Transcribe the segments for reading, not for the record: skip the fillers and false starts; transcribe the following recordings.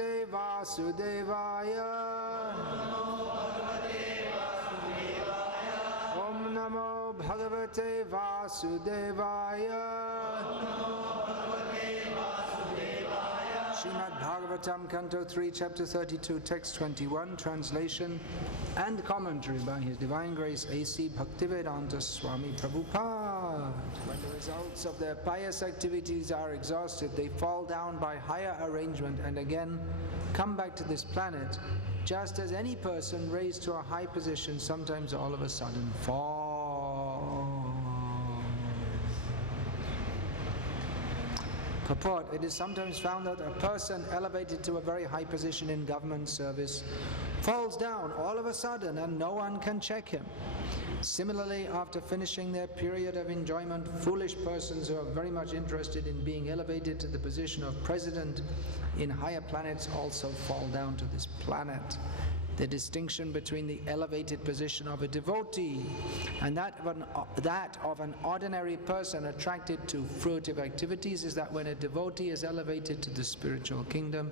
Vasudevaya. Om Namo Bhagavate Vasudevaya. Srimad Bhagavatam, Canto 3, Chapter 32, Text 21, Translation and Commentary by His Divine Grace A.C. Bhakti Swami Prabhupada. When the results of their pious activities are exhausted, they fall down by higher arrangement and again come back to this planet, just as any person raised to a high position sometimes all of a sudden falls. Purport: it is sometimes found that a person elevated to a very high position in government service falls down all of a sudden and no one can check him. Similarly, after finishing their period of enjoyment, foolish persons who are very much interested in being elevated to the position of president in higher planets also fall down to this planet. The distinction between the elevated position of a devotee and that of an ordinary person attracted to fruitive activities is that when a devotee is elevated to the spiritual kingdom,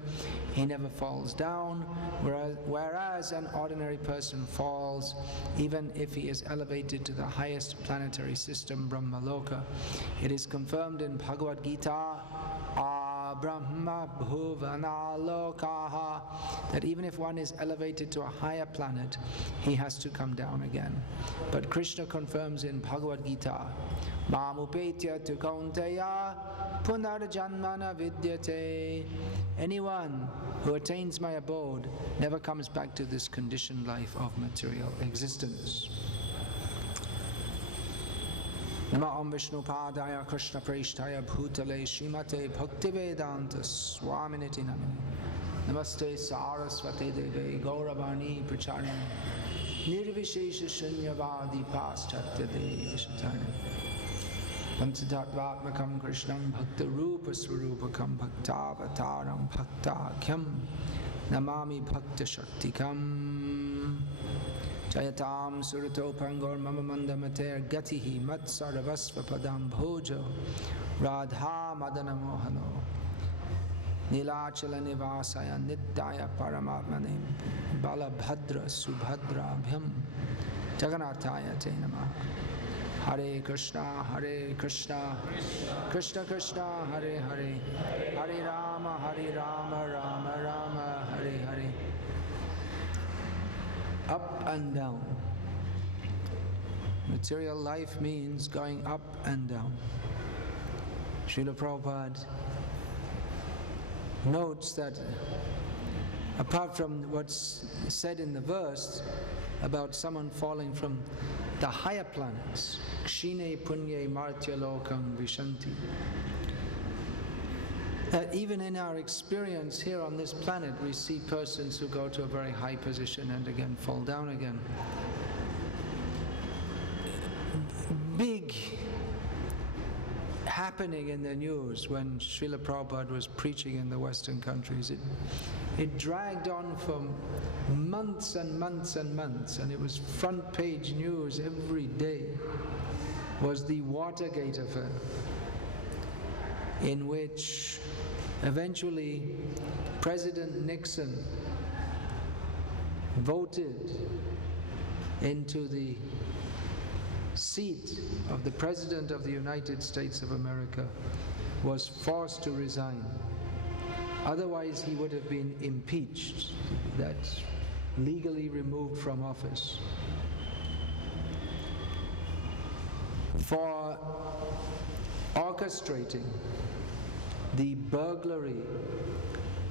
he never falls down, whereas an ordinary person falls even if he is elevated to the highest planetary system, Brahmaloka. It is confirmed in Bhagavad-Gita, Brahma Bhuvana Lokaha, that even if one is elevated to a higher planet, he has to come down again. But Krishna confirms in Bhagavad-Gita, Mamupetya tu kaunteya punarjanmana vidyate. Anyone who attains my abode never comes back to this conditioned life of material existence. Nama Om Vishnu Padaya Krishna Preshtaya Bhutale Shrimate Bhaktivedanta Swaminiti Namini Namaste Saraswate Deve Gauravani Pracharya Nirvishesha Shunyavadi Paschatya Devashatani Panchatattvatmakam Krishnam Bhakta Rupa Swarupakam Bhaktavataram Bhaktakyam Namami Bhakta Shaktikam Jayatam Surato Pangor Mama Mandamater Gatihi Mat Saravasva Padam Bhojo Radha Madana Mohano Nilachala Nivasaya Nityaya Paramatmane Balabhadra Subhadra Bhyam Jagannataya Te Namaha. Hare Krishna, Krishna Krishna, Hare Hare, Hare Rama, Rama Rama, Hare Hare. Up and down. Material life means going up and down. Srila Prabhupada notes that apart from what's said in the verse about someone falling from the higher planets, Kshine Punye Martya Lokam Vishanti, that even in our experience here on this planet, we see persons who go to a very high position and again fall down again. Big happening in the news when Srila Prabhupada was preaching in the Western countries. It dragged on for months and months and months, and it was front page news every day, was the Watergate affair, in which eventually President Nixon voted into the seat of the President of the United States of America, was forced to resign. Otherwise he would have been impeached, that's legally removed from office, for orchestrating the burglary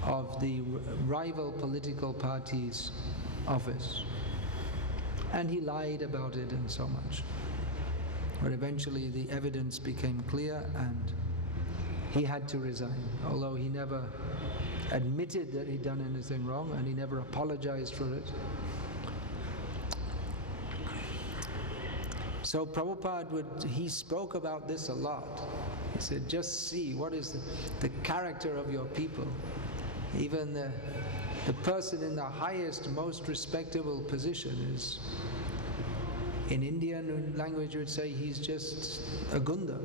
of the rival political party's office. And he lied about it and so much. But eventually the evidence became clear and he had to resign, although he never admitted that he'd done anything wrong and he never apologized for it. So Prabhupada he spoke about this a lot. He said, just see what is the character of your people. Even the person in the highest, most respectable position is, in Indian language you would say, he's just a gunda.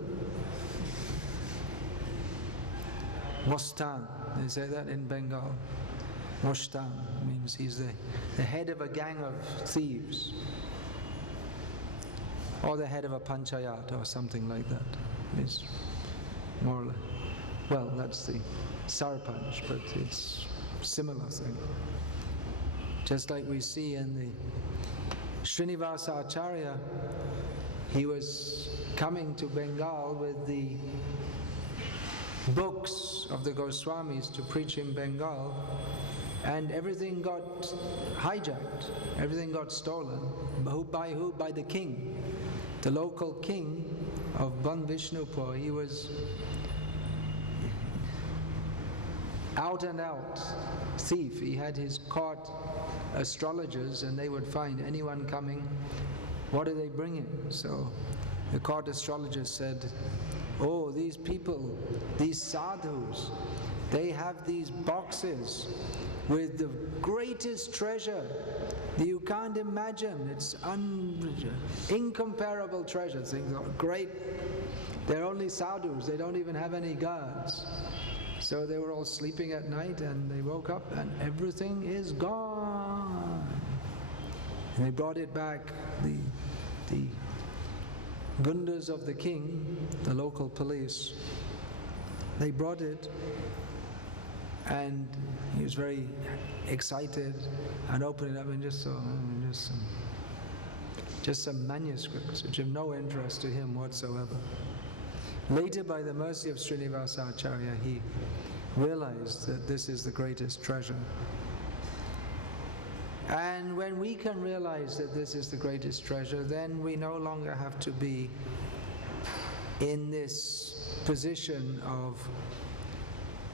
Mostan, they say that in Bengal. Mushtan means he's the head of a gang of thieves, or the head of a panchayat or something like that. It's more or less, well, that's the sarpanch, but it's similar thing. Just like we see in the Srinivasa Acharya, he was coming to Bengal with the books of the Goswamis to preach in Bengal, and everything got hijacked, everything got stolen. By who? By the king. The local king of Ban Vishnupur. He was out and out thief. He had his court astrologers, and they would find anyone coming, what are they bringing? So the court astrologers said, oh, these people, these sadhus, they have these boxes with the greatest treasure that you can't imagine. It's incomparable treasure. Things are great. They're only sadhus, they don't even have any guards. So they were all sleeping at night, and they woke up and everything is gone. And they brought it back. The gundas of the king, the local police, they brought it, and he was very excited and opened it up and just saw just some manuscripts which have no interest to him whatsoever. Later, by the mercy of Srinivasa Acharya, he realized that this is the greatest treasure. And when we can realize that this is the greatest treasure, then we no longer have to be in this position of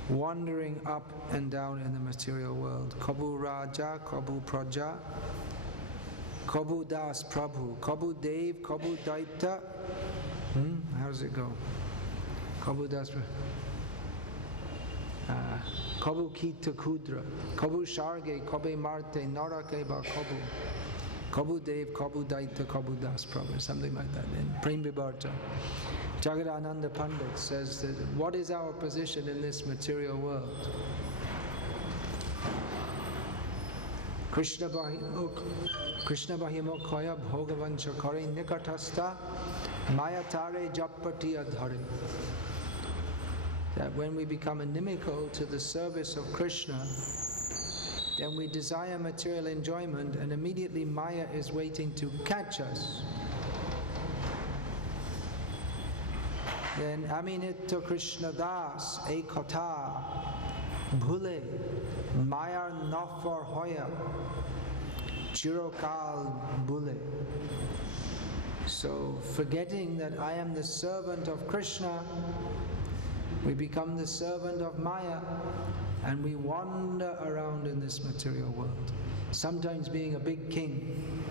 wandering up and down in the material world. Kabu Raja, Kabu Praja, Kabu Das Prabhu, Kabu Dev, Kabu Daita. How does it go? Kabu Das Kabu Kita Kudra, Kabu Sharge, Kabe Marte, Narake Ba Kabu, Kabu Dev, Kabu Daita, Kabu Das Prabhu, something like that. In Prem Vibharta, Jagadananda Pandit says that what is our position in this material world? Krishna Bahimokhaya Bhogavancha Kare Nikatasta Mayatare Japati Adhare. That when we become inimical to the service of Krishna, then we desire material enjoyment, and immediately Maya is waiting to catch us. Then Aminitya Krishna Das Ekata Bhule Mayar Nafar Hoya Chirokal Bhule. So forgetting that I am the servant of Krishna, we become the servant of Maya, and we wander around in this material world, sometimes being a big king,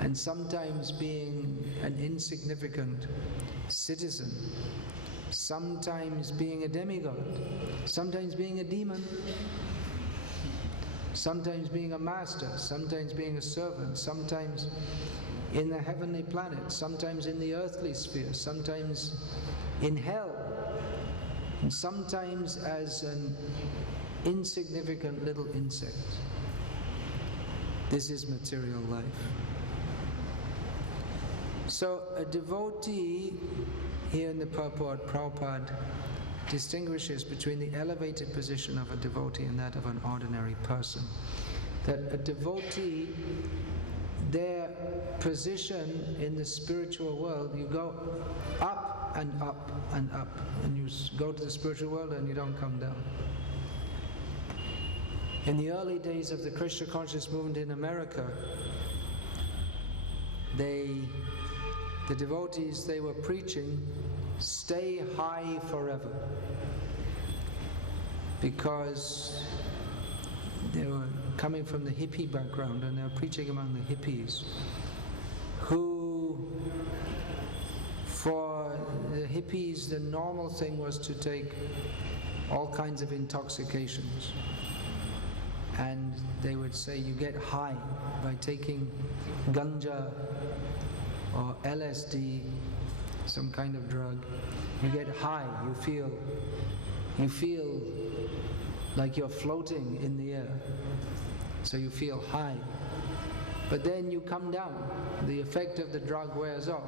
and sometimes being an insignificant citizen, sometimes being a demigod, sometimes being a demon, sometimes being a master, sometimes being a servant, sometimes in the heavenly planet, sometimes in the earthly sphere, sometimes in hell, and sometimes as an insignificant little insect. This is material life. So a devotee, here in the purport, Prabhupada distinguishes between the elevated position of a devotee and that of an ordinary person. That a devotee, their position in the spiritual world, you go up and up and up, and you go to the spiritual world and you don't come down. In the early days of the Krishna conscious movement in America, the devotees, they were preaching, stay high forever, because they were coming from the hippie background, and they were preaching among the hippies, who, for the hippies, the normal thing was to take all kinds of intoxications. And they would say you get high by taking ganja or LSD, some kind of drug. You get high, you feel like you're floating in the air, so you feel high. But then you come down, the effect of the drug wears off.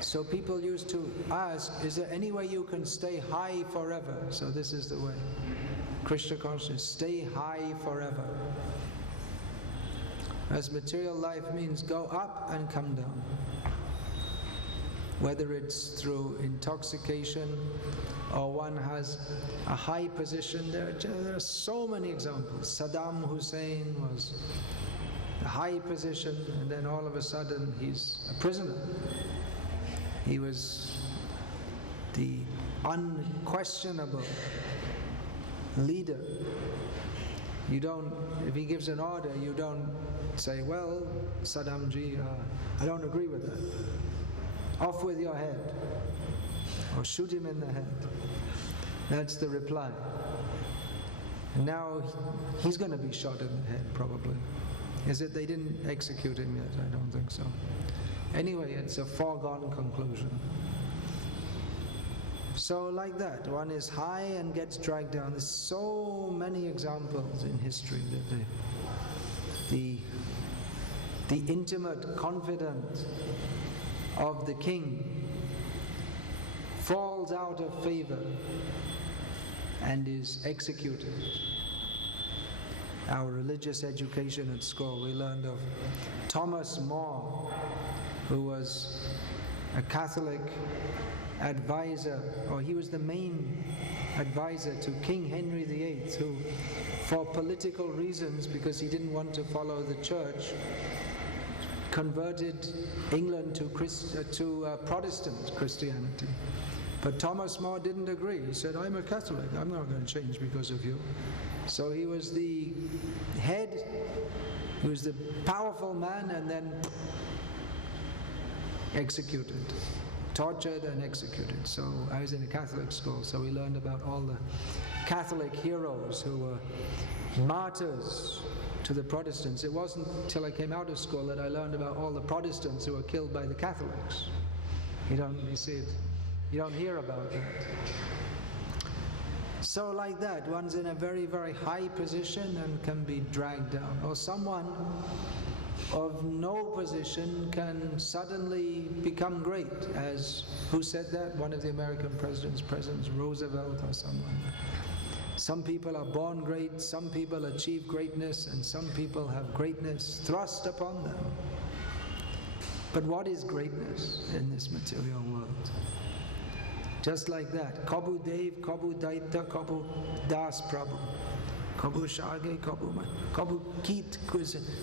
So people used to ask, is there any way you can stay high forever? So this is the way. Krishna consciousness, stay high forever. As material life means go up and come down. Whether it's through intoxication or one has a high position, there are so many examples. Saddam Hussein was a high position, and then all of a sudden he's a prisoner. He was the unquestionable leader. You don't, if he gives an order, you don't say, well, Saddamji, I don't agree with that. Off with your head. Or shoot him in the head. That's the reply. And now he's going to be shot in the head, probably. Is it they didn't execute him yet? I don't think so. Anyway, it's a foregone conclusion. So like that, one is high and gets dragged down. There's so many examples in history that the intimate confidant of the king falls out of favor and is executed. Our religious education at school, we learned of Thomas More, who was a Catholic advisor, or he was the main advisor to King Henry VIII, who, for political reasons, because he didn't want to follow the church, converted England to Protestant Christianity. But Thomas More didn't agree. He said, I'm a Catholic, I'm not going to change because of you. So he was the head, he was the powerful man, and then executed, tortured and executed. So I was in a Catholic school, so we learned about all the Catholic heroes who were martyrs to the Protestants. It wasn't till I came out of school that I learned about all the Protestants who were killed by the Catholics. You don't hear about that. So like that, one's in a very, very high position and can be dragged down. Or someone of no position can suddenly become great, as, who said that? One of the American presidents, President Roosevelt or someone. Some people are born great, some people achieve greatness, and some people have greatness thrust upon them. But what is greatness in this material world? Just like that, Kabu Dev, Kabu Daita, Kabu Das Prabhu, Kabu Shage, Kabu Man, Kabu Kit.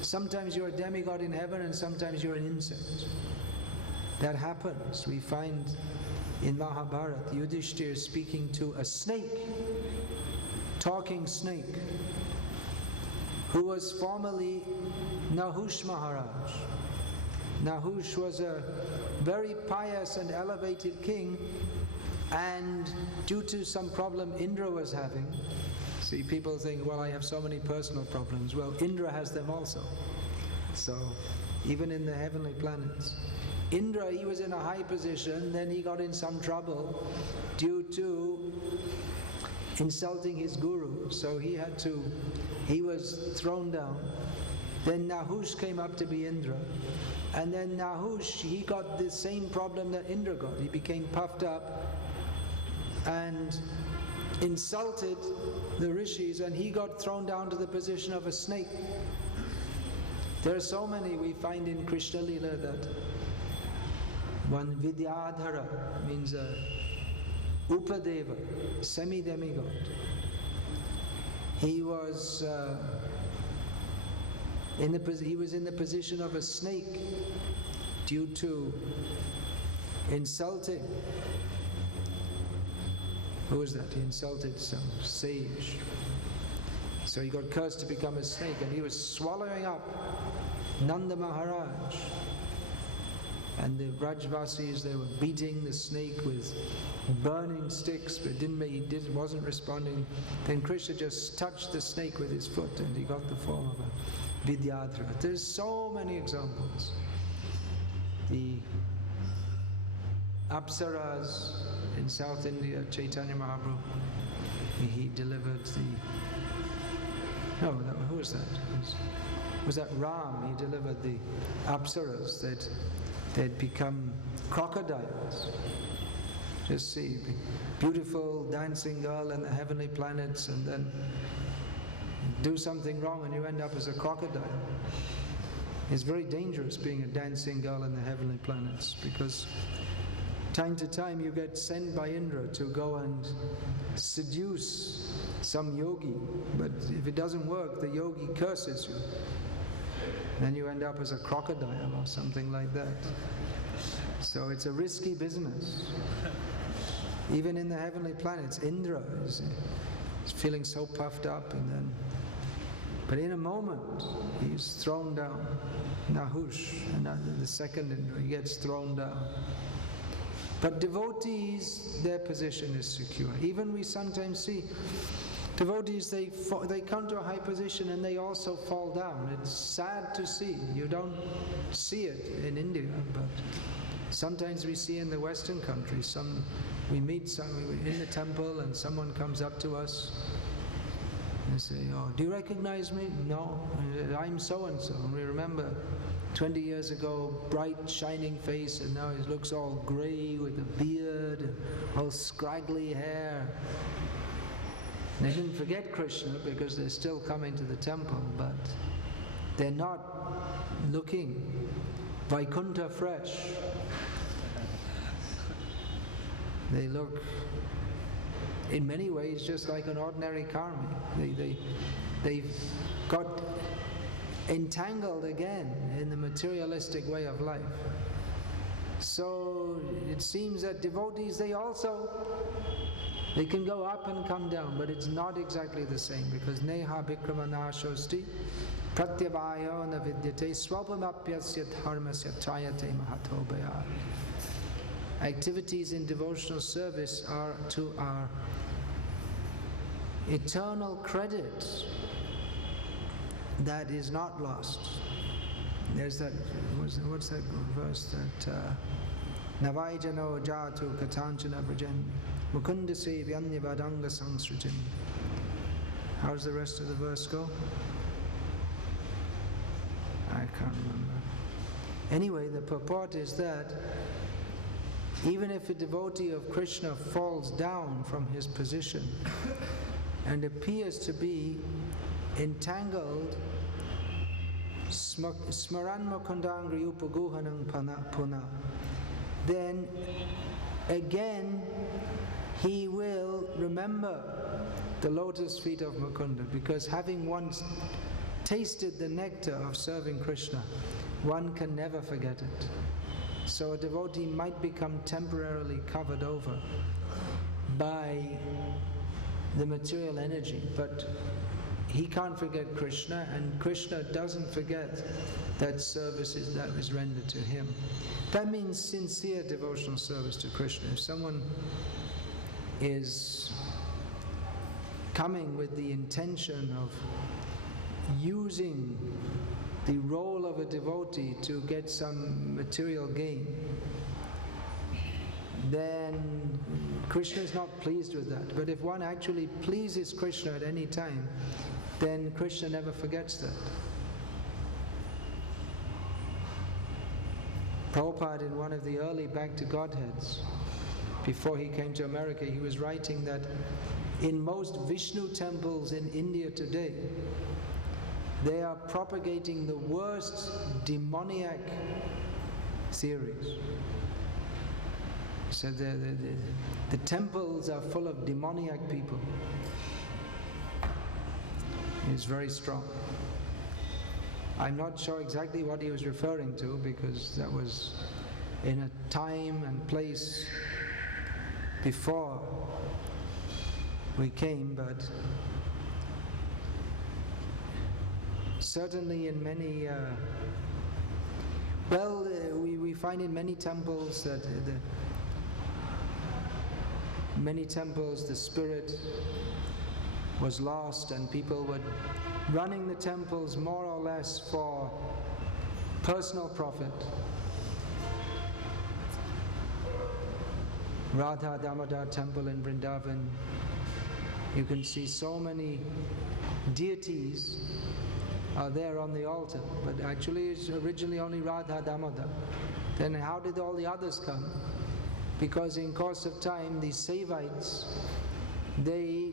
Sometimes you're a demigod in heaven and sometimes you're an insect. That happens. We find in Mahabharata, Yudhishthira speaking to a snake, talking snake, who was formerly Nahush Maharaj. Nahush was a very pious and elevated king, and due to some problem Indra was having, see, people think, well, I have so many personal problems. Well, Indra has them also. So, even in the heavenly planets. Indra, he was in a high position, then he got in some trouble due to insulting his guru. So he was thrown down. Then Nahush came up to be Indra. And then Nahush, he got the same problem that Indra got. He became puffed up and insulted the rishis, and he got thrown down to the position of a snake. There are so many we find in Krishna Lila that one Vidyadhara means a Upadeva, semi-demigod. He was in the position of a snake due to insulting. Who was that? He insulted some sage. So he got cursed to become a snake, and he was swallowing up Nanda Maharaj. And the Rajvasis, they were beating the snake with burning sticks, but he wasn't responding. Then Krishna just touched the snake with his foot, and he got the form of a Vidyadhara. There's so many examples. The Apsaras in South India, Chaitanya Mahaprabhu, he delivered who was that? Was that Ram? He delivered the Apsaras that they'd become crocodiles. Just see, beautiful dancing girl in the heavenly planets, and then do something wrong and you end up as a crocodile. It's very dangerous being a dancing girl in the heavenly planets, because time to time you get sent by Indra to go and seduce some yogi, but if it doesn't work, the yogi curses you. Then you end up as a crocodile or something like that. So it's a risky business. Even in the heavenly planets, Indra is feeling so puffed up, but in a moment he's thrown down. Nahush, the second Indra, he gets thrown down. But devotees, their position is secure. Even we sometimes see devotees, they come to a high position and they also fall down. It's sad to see. You don't see it in India, but sometimes we see in the Western countries. We meet someone in the temple and someone comes up to us and say, "Oh, do you recognize me?" "No." "I'm so-and-so." And we remember 20 years ago, bright, shining face, and now he looks all grey with a beard, all scraggly hair. They didn't forget Krishna because they're still coming to the temple, but they're not looking Vaikuntha fresh. They look, in many ways, just like an ordinary karmi. They've got entangled again in the materialistic way of life. So it seems that devotees, they can go up and come down, but it's not exactly the same, because neha bhikramanashosti pratyavayo na vidyate swapamapyasya dharmasya trayate mahatobaya. Activities in devotional service are to our eternal credit that is not lost. There's that, what's that verse that Navaijano jatu katanchana vrajan mukunda sevyanya vadanga sangsrijan. How does the rest of the verse go? I can't remember. Anyway, the purport is that even if a devotee of Krishna falls down from his position and appears to be entangled, smaran mukundangri upaguhanang puna, then again he will remember the lotus feet of Mukunda, because having once tasted the nectar of serving Krishna, one can never forget it. So a devotee might become temporarily covered over by the material energy, but he can't forget Krishna, and Krishna doesn't forget that service that was rendered to him. That means sincere devotional service to Krishna. If someone is coming with the intention of using the role of a devotee to get some material gain, then Krishna is not pleased with that. But if one actually pleases Krishna at any time, then Krishna never forgets that. Prabhupada, in one of the early Back to Godheads, before he came to America, he was writing that in most Vishnu temples in India today, they are propagating the worst demoniac theories. So the temples are full of demoniac people. It's very strong. I'm not sure exactly what he was referring to, because that was in a time and place before we came, but certainly in many, we find in many temples that the spirit was lost, and people were running the temples more or less for personal profit. Radha Damodar temple in Vrindavan You can see so many deities are there on the altar, but actually it's originally only Radha Damodar. Then how did all the others come? Because in course of time, these Saivites, they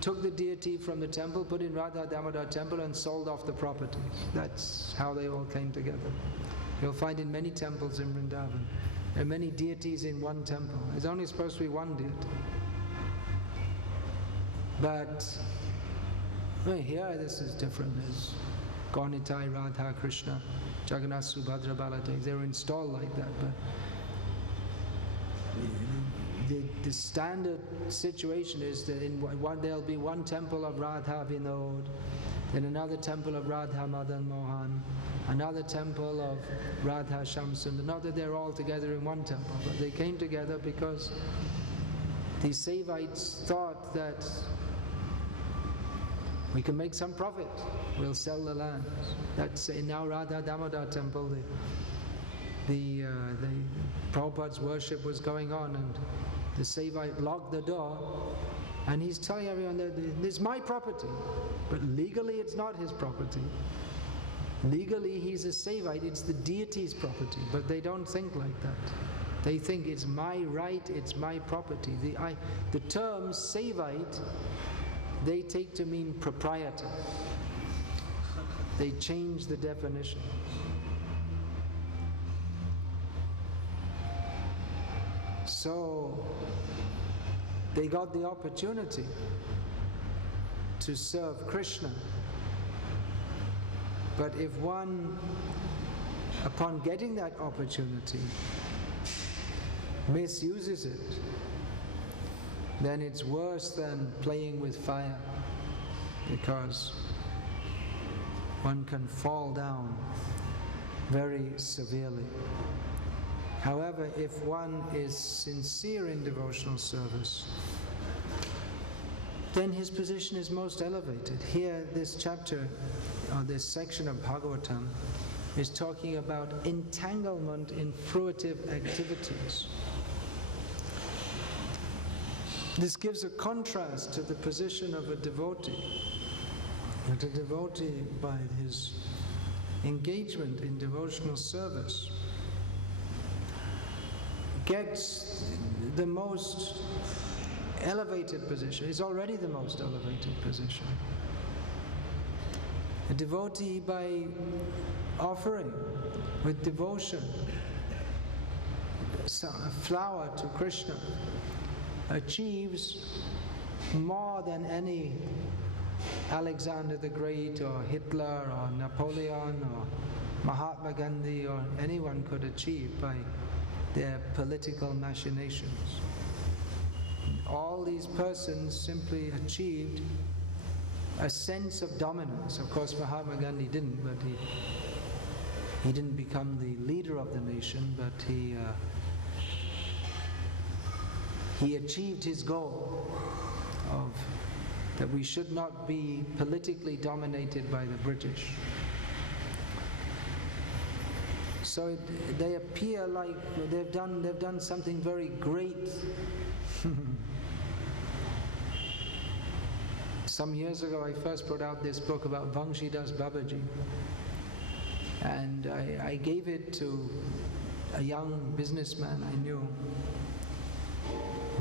took the deity from the temple, put in Radha Damodar temple and sold off the properties. That's how they all came together. You'll find in many temples in Vrindavan, there are many deities in one temple. There's only supposed to be one deity. But well, here this is different. There's Gaunitai, Radha, Krishna, Jagannath, Subhadra, Baladev. They were installed like that. But the standard situation is that there'll be one temple of Radha Vinod, then another temple of Radha Madan Mohan, another temple of Radha Shamsund. Not that they're all together in one temple, but they came together because the Saivites thought that we can make some profit. We'll sell the land. That's in now Radha Damodar temple. The Prabhupada's worship was going on, and the Saivite locked the door, and he's telling everyone that this is my property, but legally it's not his property. Legally he's a Saivite, it's the deity's property, but they don't think like that. They think it's my right, it's my property. The term Saivite, they take to mean proprietor. They change the definition. So they got the opportunity to serve Krishna. But if one, upon getting that opportunity, misuses it, then it's worse than playing with fire, because one can fall down very severely. However, if one is sincere in devotional service, then his position is most elevated. Here, this chapter, or this section of Bhagavatam, is talking about entanglement in fruitive activities. This gives a contrast to the position of a devotee. That a devotee, by his engagement in devotional service, gets the most elevated position. It's already the most elevated position. A devotee, by offering with devotion a flower to Krishna, achieves more than any Alexander the Great or Hitler or Napoleon or Mahatma Gandhi or anyone could achieve by their political machinations. All these persons simply achieved a sense of dominance. Of course, Mahatma Gandhi didn't, but he didn't become the leader of the nation, but he achieved his goal of that we should not be politically dominated by the British. So they appear like they've done something very great. Some years ago, I first brought out this book about Vangshidas Babaji, and I gave it to a young businessman I knew,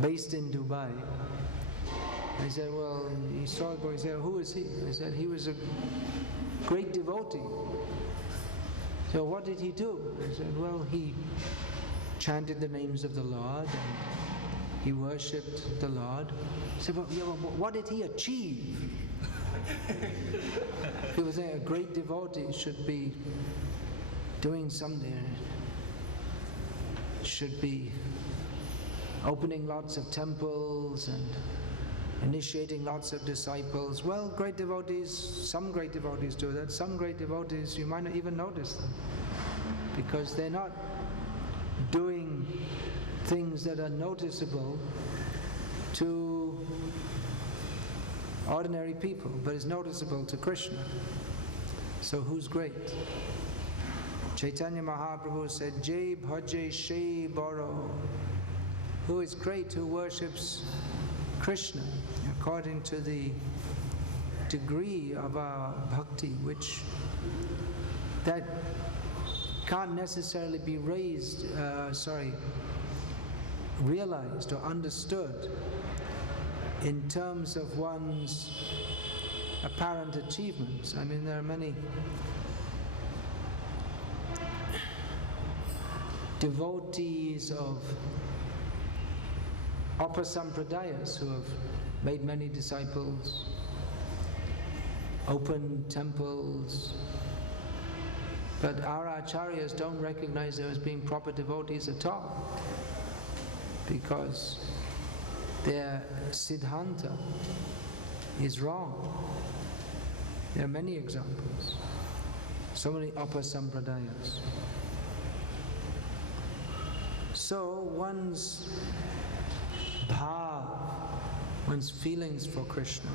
based in Dubai. I said, well, he saw the book. He said, who is he? I said, he was a great devotee. So what did he do? I said, well, he chanted the names of the Lord and he worshipped the Lord. I said, well, yeah, well, what did he achieve? He was saying a great devotee should be doing something. Should be opening lots of temples and initiating lots of disciples. Well, great devotees, some great devotees do that. Some great devotees, you might not even notice them, because they're not doing things that are noticeable to ordinary people, but is noticeable to Krishna. So who's great? Chaitanya Mahaprabhu said, Jai bhaje Shai Baro. Who is great? Who worships Krishna. according to the degree of our bhakti, that can't necessarily be realized or understood in terms of one's apparent achievements. I mean, there are many devotees of Upasampradayas who have made many disciples, opened temples, but our acharyas don't recognize them as being proper devotees at all, because their siddhanta is wrong. There are many examples, so many Upasampradayas. So one's bhav, one's feelings for Krishna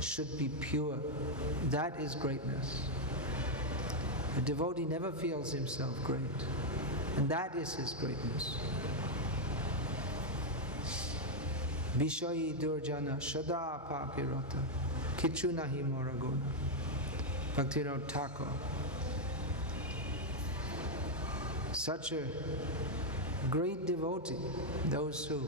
should be pure. That is greatness. A devotee never feels himself great, and that is his greatness. Vishayi durjana shada papirata kichu nahi moraguna. Bhaktivinoda Thakur. Such a great devotee, those who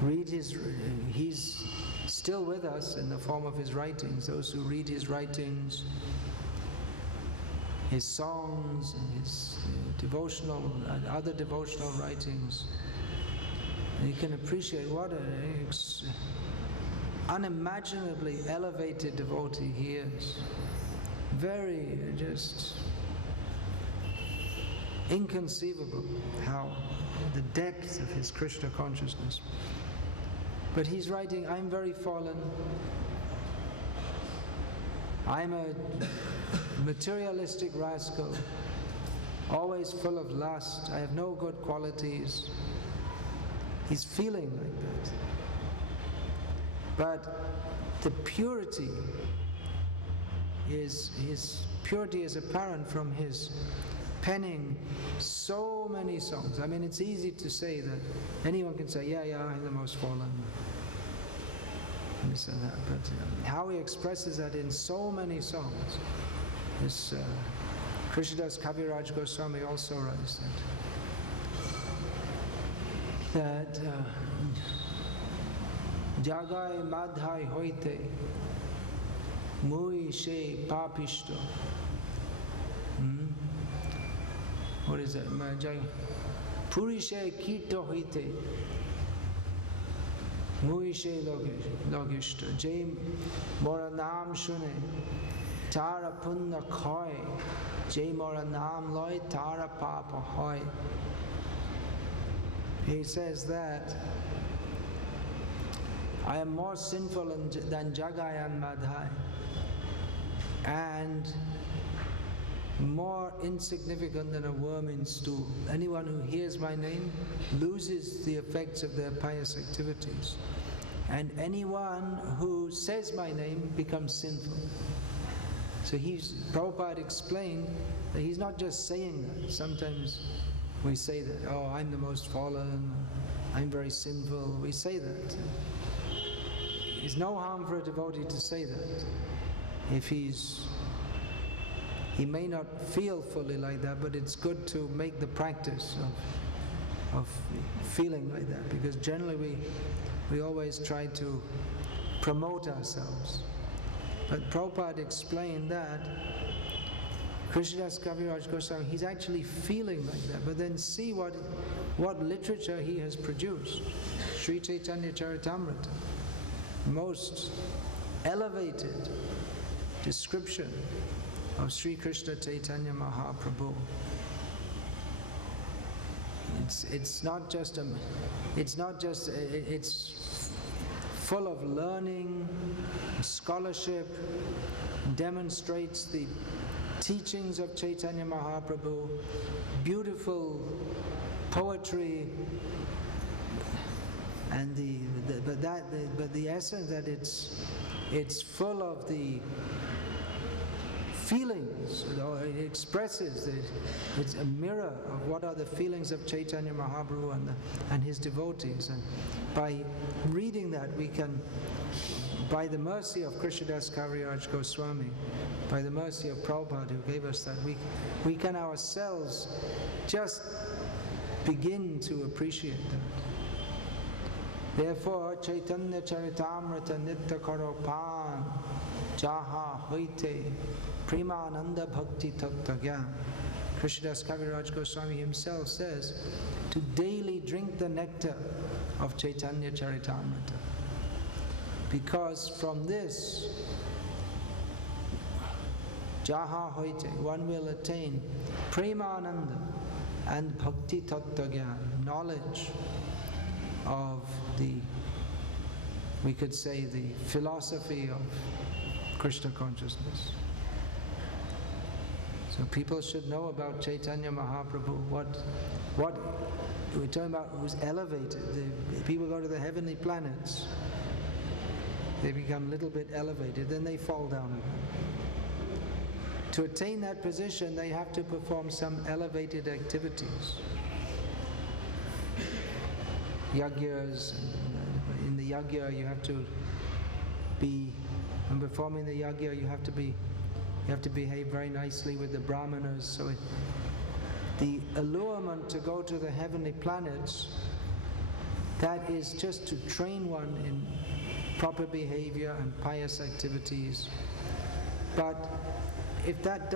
read he's still with us in the form of his writings, those who read his writings, his songs, and his devotional and other devotional writings, and you can appreciate what an unimaginably elevated devotee he is. Very just inconceivable how the depth of his Krishna consciousness. But he's writing, I'm very fallen, I'm a materialistic rascal, always full of lust, I have no good qualities. He's feeling like that. But the purity his purity is apparent from his penning so many songs. I mean, it's easy to say that anyone can say, yeah, I'm the most fallen. This and that. But how he expresses that in so many songs. This Krishnadas Kaviraj Goswami also writes that Jagai madhai hoite mui she papishto. What is that? Purishe kirto hoite mui she logishto. Jai mora naam shune tara punna khoi. Jai mora naam loy tara papa hoy. He says that I am more sinful than Jagai and Madhai, and more insignificant than a worm in stool. Anyone who hears my name loses the effects of their pious activities, and anyone who says my name becomes sinful. So Prabhupada explained that he's not just saying that. Sometimes we say that, oh, I'm the most fallen, I'm very sinful. We say that. It's no harm for a devotee to say that. If he may not feel fully like that, but it's good to make the practice of feeling like that, because generally we always try to promote ourselves. But Prabhupada explained that Krishnadas Kaviraj Goswami, he's actually feeling like that, but then see what literature he has produced. Sri Chaitanya Charitamrita, most elevated description of Sri Krishna Chaitanya Mahaprabhu. It's full of learning, scholarship, demonstrates the teachings of Chaitanya Mahaprabhu, beautiful poetry, and the essence that it's full of the feelings, it expresses, it's a mirror of what are the feelings of Chaitanya Mahaprabhu and his devotees. And by reading that, we can, by the mercy of Krishnadas Kaviraj Goswami, by the mercy of Prabhupada who gave us that, we can ourselves just begin to appreciate that. Therefore, Chaitanya Charitamrita Nitya Karopan Jaha Hoite Premananda Bhakti Tattva. Krishnadas Kaviraj Goswami himself says to daily drink the nectar of Chaitanya Charitamrita, because from this Jaha Hoite, one will attain Premananda and Bhakti Tattva, knowledge of the, we could say, the philosophy of Krishna consciousness. So people should know about Chaitanya Mahaprabhu, what we're talking about, who's elevated. People go to the heavenly planets, they become a little bit elevated, then they fall down again. To attain that position, they have to perform some elevated activities. Yagyas, in the yagya you have to be, when performing the yagya you have to behave very nicely with the brahmanas. So the allurement to go to the heavenly planets, that is just to train one in proper behavior and pious activities. But if that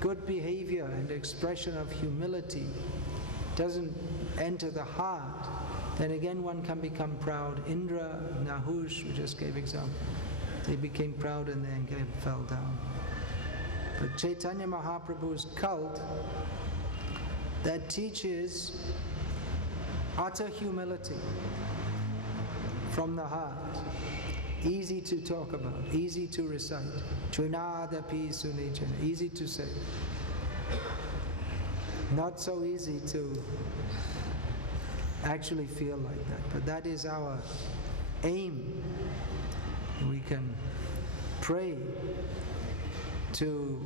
good behavior and expression of humility doesn't enter the heart, then again one can become proud. Indra, Nahush, we just gave example. They became proud and then fell down. But Chaitanya Mahaprabhu's cult, that teaches utter humility from the heart, easy to talk about, easy to recite, Trunadapi Sunijana, easy to say. Not so easy to actually feel like that, but that is our aim. We can pray to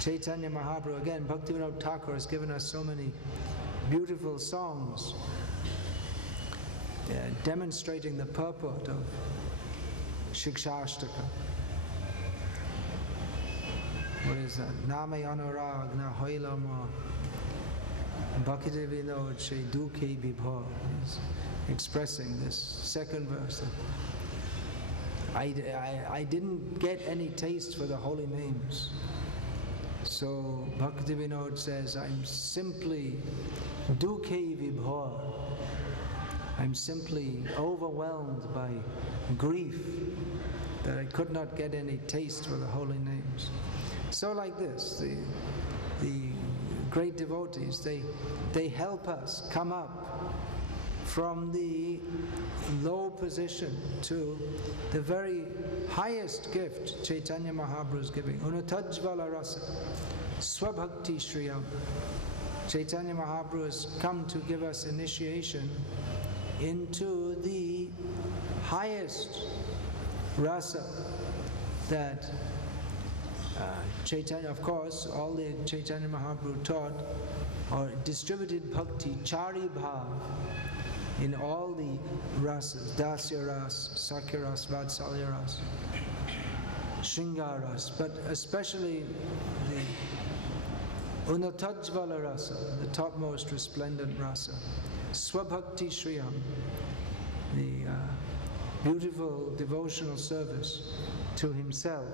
Chaitanya Mahaprabhu. Again, Bhaktivinoda Thakur has given us so many beautiful songs demonstrating the purport of Shikshashtaka. What is that? Name Anurag Na Hoilama Bhaktivinoda She Dukhe Vibhor, is expressing this second verse. I didn't get any taste for the holy names. So Bhaktivinoda says, I'm simply Dukhe Vibhor. I'm simply overwhelmed by grief that I could not get any taste for the holy names. So like this, the great devotees, they help us come up from the low position to the very highest gift Chaitanya Mahaprabhu is giving. Unatajvala rasa, swabhakti shriyam. Chaitanya Mahaprabhu has come to give us initiation into the highest rasa that Chaitanya, of course, all the Chaitanya Mahaprabhu taught or distributed bhakti, chari bhav, in all the rasas, dasya ras, sakya ras, vatsalya ras, shringar ras, but especially the unatajvala rasa, the topmost resplendent rasa, swabhakti shriyam, the beautiful devotional service to himself.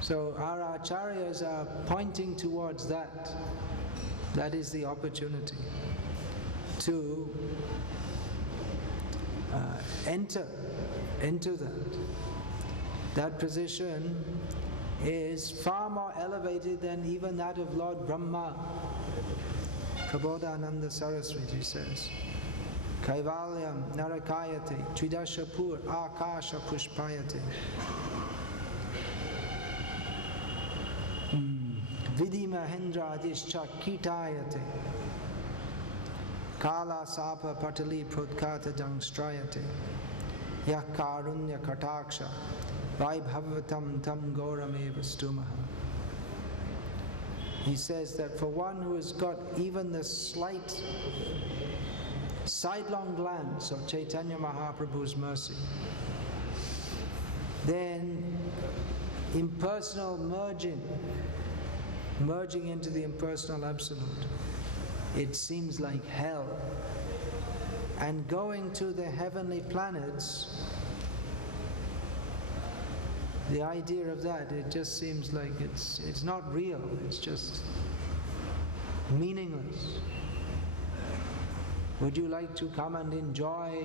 So our acharyas are pointing towards that. That is the opportunity to enter that. That position is far more elevated than even that of Lord Brahma. Prabodhananda Saraswati says, Kaivalyam narakayate tridashapur akasha pushpayate Vidhi Mahendra Adishcha Kitayate Kala Sapa Patali Prodkata Dangstrayate Yah karunya kataksha vaibhavatam tam gaurameva stumaha. He says that for one who has got even the slight sidelong glance of Chaitanya Mahaprabhu's mercy, then impersonal merging into the impersonal absolute, it seems like hell. And going to the heavenly planets, the idea of that, it just seems like it's not real, it's just meaningless. Would you like to come and enjoy?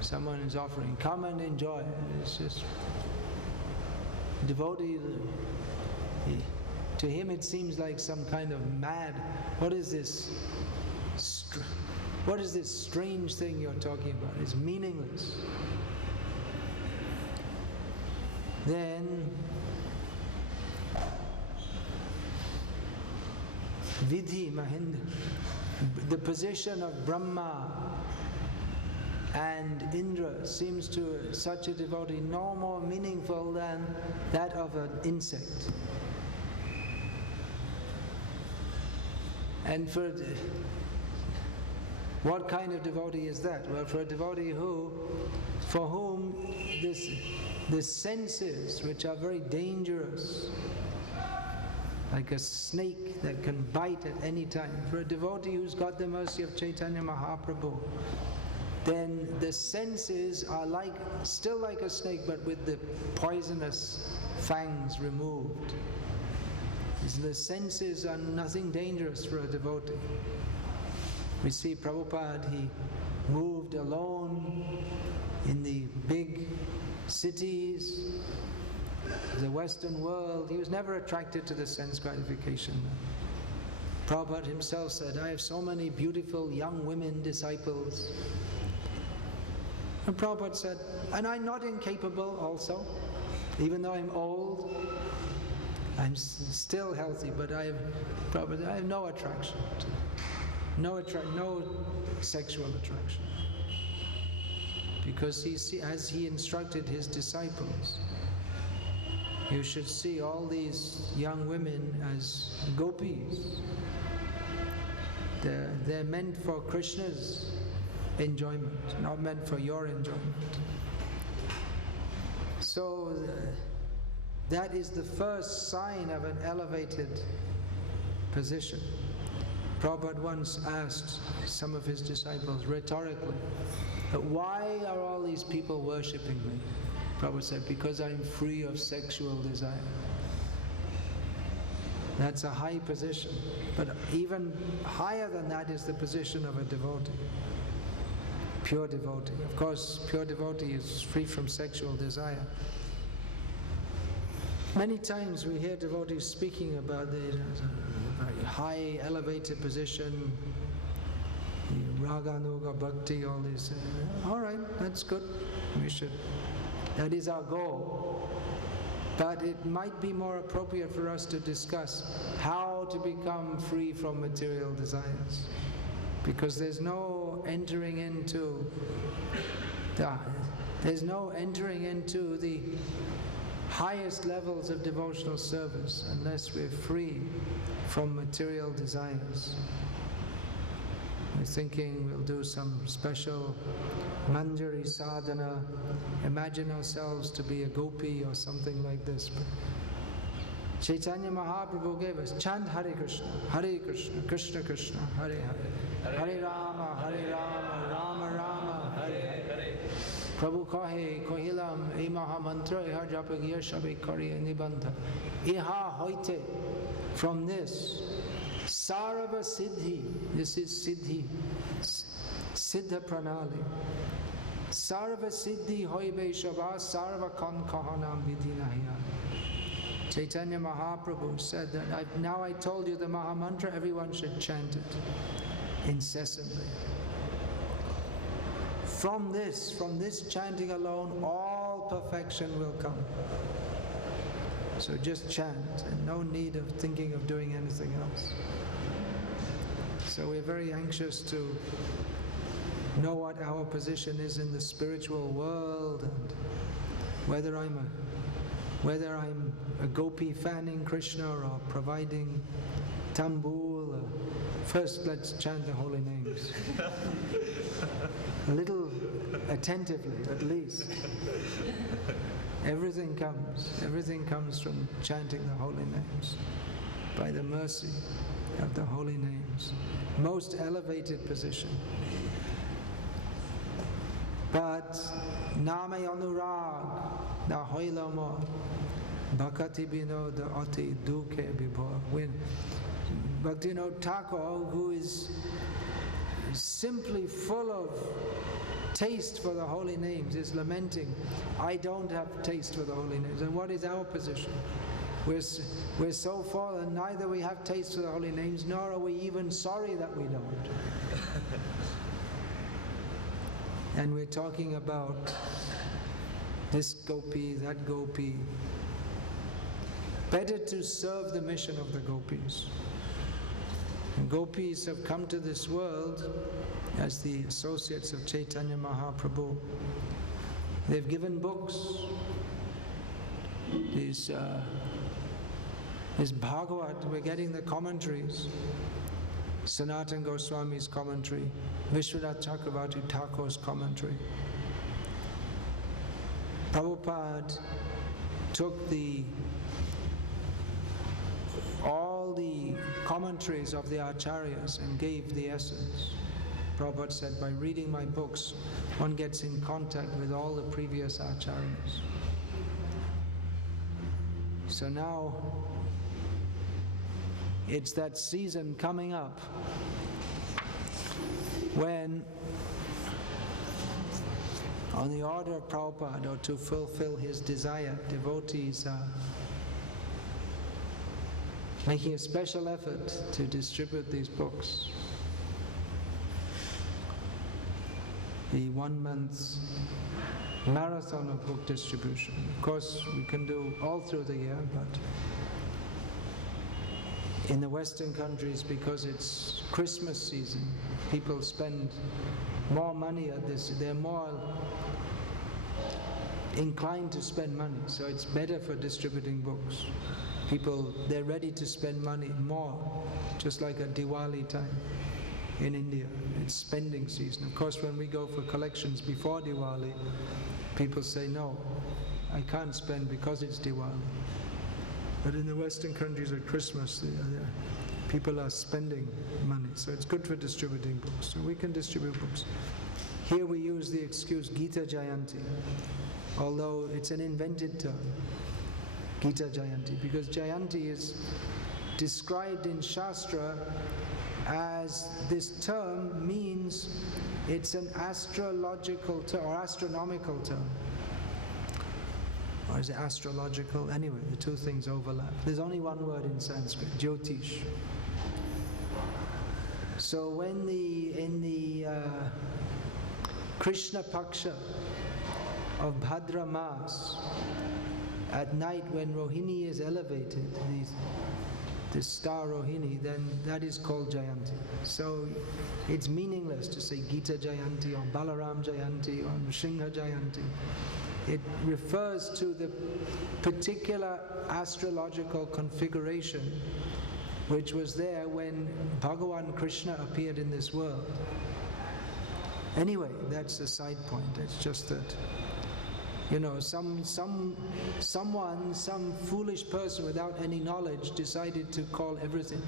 Someone is offering, come and enjoy. It's just devotee, to him it seems like some kind of mad, what is this strange thing you're talking about? It's meaningless. Then Vidhi Mahinda, the position of Brahma and Indra seems to such a devotee no more meaningful than that of an insect. And what kind of devotee is that? Well, for a devotee for whom the senses, which are very dangerous, like a snake that can bite at any time, for a devotee who's got the mercy of Chaitanya Mahaprabhu, then the senses are still like a snake, but with the poisonous fangs removed. The senses are nothing dangerous for a devotee. We see Prabhupada, he moved alone in the big cities, the Western world. He was never attracted to the sense gratification. Prabhupada himself said, I have so many beautiful young women disciples. And Prabhupada said, and I'm not incapable also, even though I'm old, I'm still healthy, but I have no attraction, no sexual attraction. Because as he instructed his disciples, you should see all these young women as gopis. They're meant for Krishna's enjoyment, not meant for your enjoyment. So that is the first sign of an elevated position. Prabhupada once asked some of his disciples rhetorically, why are all these people worshipping me? Prabhupada said, because I'm free of sexual desire. That's a high position. But even higher than that is the position of a devotee. Pure devotee. Of course, pure devotee is free from sexual desire. Many times we hear devotees speaking about the very high, elevated position, raga, nuga, bhakti, all these. All right, that's good. That is our goal. But it might be more appropriate for us to discuss how to become free from material desires. Because there's no entering into the highest levels of devotional service unless we're free from material desires. We're thinking we'll do some special manjari sadhana, imagine ourselves to be a gopi or something like this. But Chaitanya Mahaprabhu gave us chant Hare Krishna, Krishna Krishna, Hare Hare, Hare Rama, Rama Rama, Hare Hare. Prabhu kahe kohilam ei mahamantra iha japagiya shabe kariya nibandha. Iha hoite, from this Sarva Siddhi, this is Siddhi, Siddha Pranali. Sarva Siddhi hoibe shava sarva kan kahanam vidhinahya. Chaitanya Mahaprabhu said that now I told you the Mahamantra, everyone should chant it incessantly. From this chanting alone, all perfection will come. So just chant, and no need of thinking of doing anything else. So we're very anxious to know what our position is in the spiritual world, and whether I'm a gopi fanning Krishna or providing tambul. First, let's chant the holy names. A little attentively, at least. Everything comes from chanting the holy names, by the mercy of the holy names. Most elevated position. But Name Anurag, the Hoilamo, Bhakti Vinod Ati Duke Bibor. When Bhaktivinoda Thakur, who is simply full of taste for the holy names, is lamenting, I don't have taste for the holy names. And what is our position? We're so fallen, neither we have taste for the holy names, nor are we even sorry that we don't. And we're talking about this gopi, that gopi. Better to serve the mission of the gopis. And gopis have come to this world as the associates of Chaitanya Mahaprabhu. They've given books. This Bhagavad, we're getting the commentaries. Sanatana Goswami's commentary, Vishwanath Chakravarti Thakur's commentary. Prabhupada took all the commentaries of the acharyas and gave the essence. Prabhupada said, by reading my books, one gets in contact with all the previous acharyas. So now, it's that season coming up when, on the order of Prabhupada, or to fulfill his desire, devotees are making a special effort to distribute these books. The 1 month marathon of book distribution. Of course, we can do all through the year, but in the Western countries, because it's Christmas season, people spend more money at this. They're more inclined to spend money, so it's better for distributing books. People, they're ready to spend money more, just like at Diwali time in India. It's spending season. Of course, when we go for collections before Diwali, people say, no, I can't spend because it's Diwali. But in the Western countries at Christmas, people are spending money, so it's good for distributing books. So we can distribute books. Here we use the excuse Gita Jayanti, although it's an invented term, Gita Jayanti, because Jayanti is described in Shastra as, this term means it's an astrological term or astronomical term. Or is it astrological? Anyway, the two things overlap. There's only one word in Sanskrit, Jyotish. So when in the Krishna Paksha of Bhadra Mas, at night when Rohini is elevated, the star Rohini, then that is called Jayanti. So it's meaningless to say Gita Jayanti or Balaram Jayanti or Nrsimha Jayanti. It refers to the particular astrological configuration which was there when Bhagavan Krishna appeared in this world. Anyway, that's a side point. It's just that, you know, some foolish person without any knowledge decided to call everything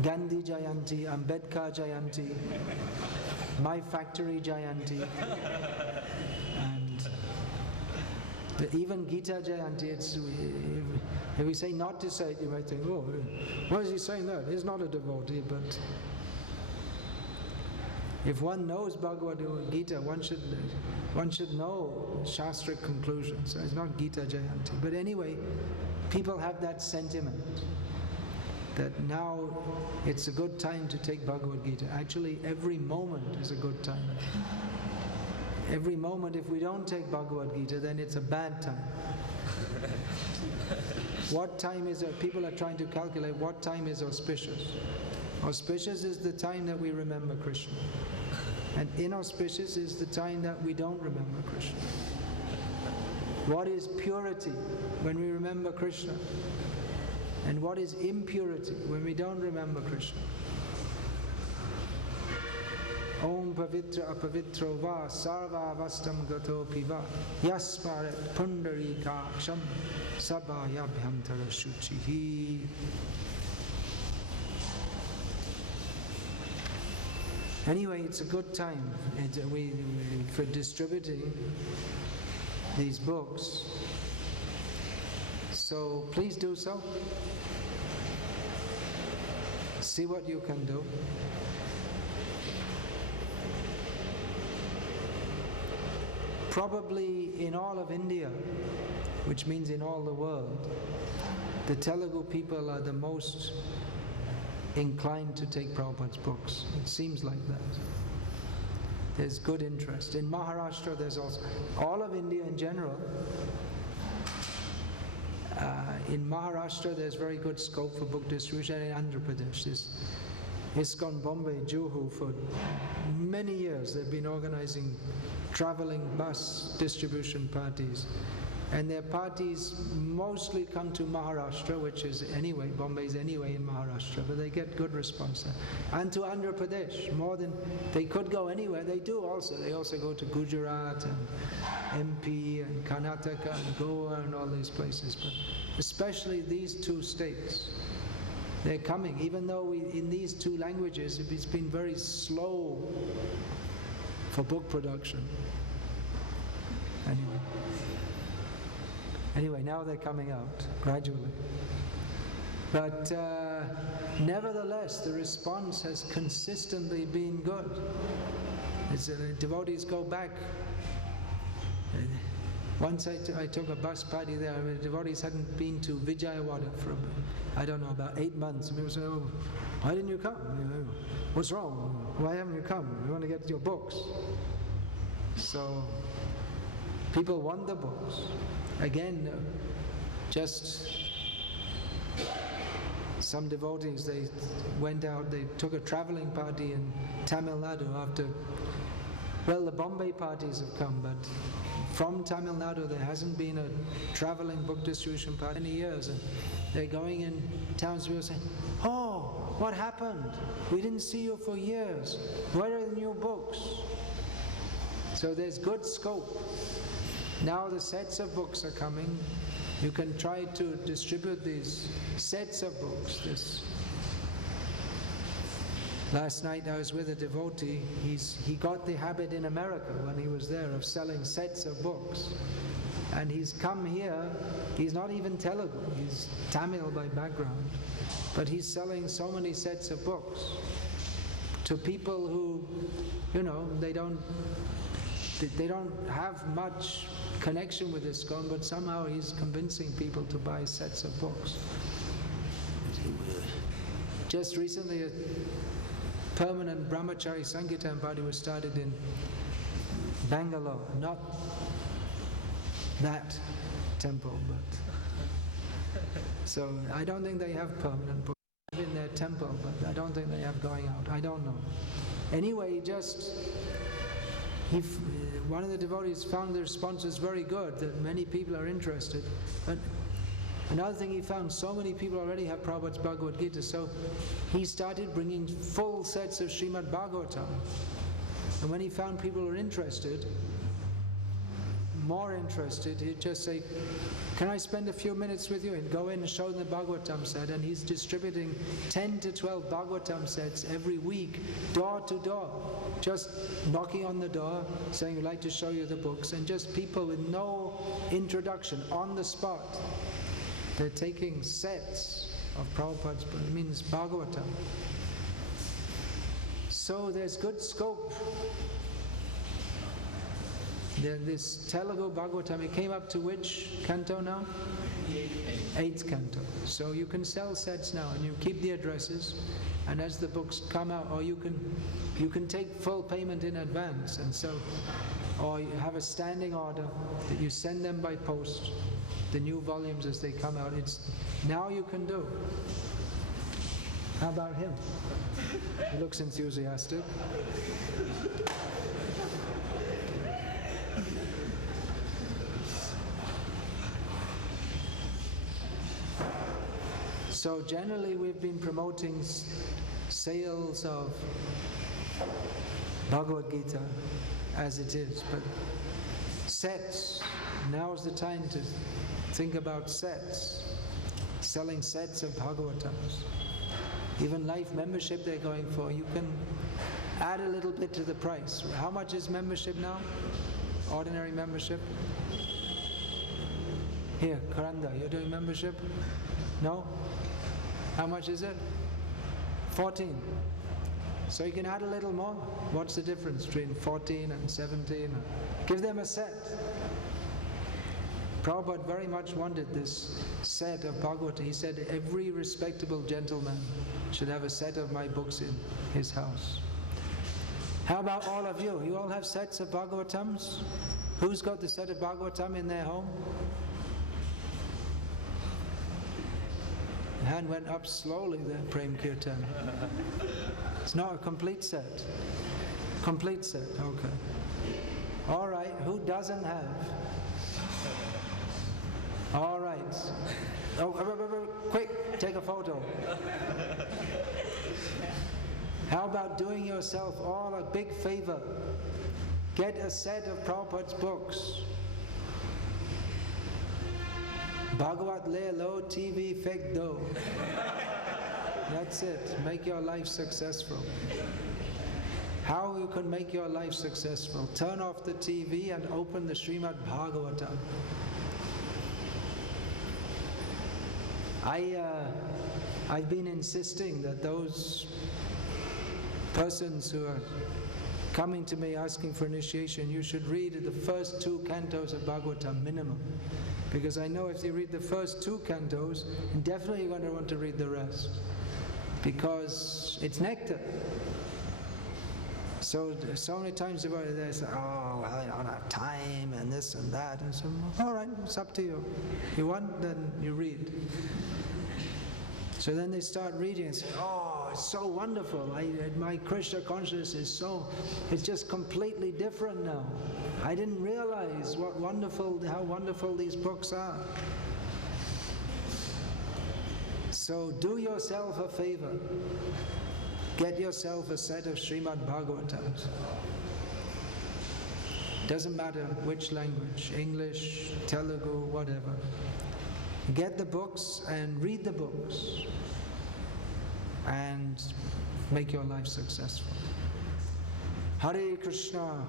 Gandhi Jayanti, Ambedkar Jayanti, My Factory Jayanti. Even Gita Jayanti, if we say not to say it, you might think, oh, why is he saying that? He's not a devotee, but if one knows Bhagavad Gita, one should know Shastric conclusions. So it's not Gita Jayanti. But anyway, people have that sentiment that now it's a good time to take Bhagavad Gita. Actually, every moment is a good time. Every moment, if we don't take Bhagavad Gita, then it's a bad time. What time is it? People are trying to calculate what time is auspicious. Auspicious is the time that we remember Krishna. And inauspicious is the time that we don't remember Krishna. What is purity when we remember Krishna? And what is impurity when we don't remember Krishna? Om pavitra apavitro va sarva avastam gato piva yasmaret pundarikaksham sabhayabhyantara shuchihi. Anyway, it's a good time for distributing these books. So please do so. See what you can do. Probably in all of India, which means in all the world, the Telugu people are the most inclined to take Prabhupada's books. It seems like that. There's good interest. In Maharashtra, there's also, all of India in general, in Maharashtra there's very good scope for book distribution. In Andhra Pradesh, this ISKCON Bombay, Juhu, for many years they've been organizing traveling bus distribution parties. And their parties mostly come to Maharashtra, which is anyway, Bombay's anyway in Maharashtra, but they get good response there. And to Andhra Pradesh, more than, they could go anywhere, they do also. They also go to Gujarat and MP and Karnataka and Goa and all these places. But especially these two states, they're coming, even though in these two languages it's been very slow for book production. Anyway, now they're coming out gradually. But nevertheless, the response has consistently been good. Devotees go back. Once I took a bus party there, devotees hadn't been to Vijayawada for, I don't know, about 8 months. And people say, "Oh, why didn't you come? What's wrong? Why haven't you come? We want to get your books." So people want the books. Again, just some devotees, they went out, they took a traveling party in Tamil Nadu after, well, the Bombay parties have come, but from Tamil Nadu there hasn't been a traveling book distribution party in many years, and they're going in towns, people saying, "Oh, what happened? We didn't see you for years. Where are the new books?" So there's good scope. Now the sets of books are coming. You can try to distribute these sets of books. Last night I was with a devotee. He got the habit in America when he was there of selling sets of books. And he's come here, he's not even Telugu, he's Tamil by background. But he's selling so many sets of books to people who, they don't have much connection with ISKCON, but somehow he's convincing people to buy sets of books. Just recently a permanent brahmachari Sankirtan party was started in Bangalore, not that temple, but so I don't think they have permanent books in their temple, but I don't think they have going out. I don't know. Anyway, one of the devotees found the response was very good, that many people are interested. But another thing he found, so many people already have Prabhupada's Bhagavad-Gita, so he started bringing full sets of Srimad Bhagavatam. And when he found people were interested, more interested, he'd just say, "Can I spend a few minutes with you?" And go in and show them the Bhagavatam set, and he's distributing 10 to 12 Bhagavatam sets every week, door to door, just knocking on the door, saying, "We'd like to show you the books," and just people with no introduction, on the spot. They're taking sets of Prabhupada's, it means Bhagavatam. So there's good scope. This Telugu Bhagavatam, it came up to which canto now? 8th canto. So you can sell sets now, and you keep the addresses, and as the books come out, or you can take full payment in advance, and so, or you have a standing order that you send them by post, the new volumes as they come out. Now you can do. How about him? He looks enthusiastic. So generally we've been promoting sales of Bhagavad-Gita as it is, but sets, now's the time to think about sets, selling sets of Bhagavatams. Even life membership they're going for, you can add a little bit to the price. How much is membership now? Ordinary membership? Here, Karanda, you're doing membership? No? How much is it? 14. So you can add a little more. What's the difference between 14 and 17? Give them a set. Prabhupada very much wanted this set of Bhagavata. He said every respectable gentleman should have a set of my books in his house. How about all of you? You all have sets of Bhagavatams? Who's got the set of Bhagavatam in their home? The hand went up slowly there, Prem Kirtan. It's not a complete set. Complete set, okay. All right, who doesn't have? All right. Oh, quick, take a photo. How about doing yourself all a big favor? Get a set of Prabhupada's books. Bhagavat Le Lo TV Fek Do. That's it. Make your life successful. How you can make your life successful? Turn off the TV and open the Srimad Bhagavatam. I've been insisting that those persons who are coming to me asking for initiation, you should read the first 2 cantos of Bhagavatam minimum. Because I know if you read the first 2 cantos, definitely you're going to want to read the rest. Because it's nectar. So many times they say, oh, well, I don't have time and this and that. And so, all right, it's up to you. You want, then you read. So then they start reading and say, oh, it's so wonderful. My Krishna consciousness it's just completely different now. I didn't realize how wonderful these books are. So do yourself a favor. Get yourself a set of Srimad Bhagavatams. Doesn't matter which language, English, Telugu, whatever. Get the books and read the books and make your life successful. Hare Krishna,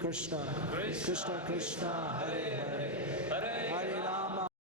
Krishna Krishna, Hare Hare.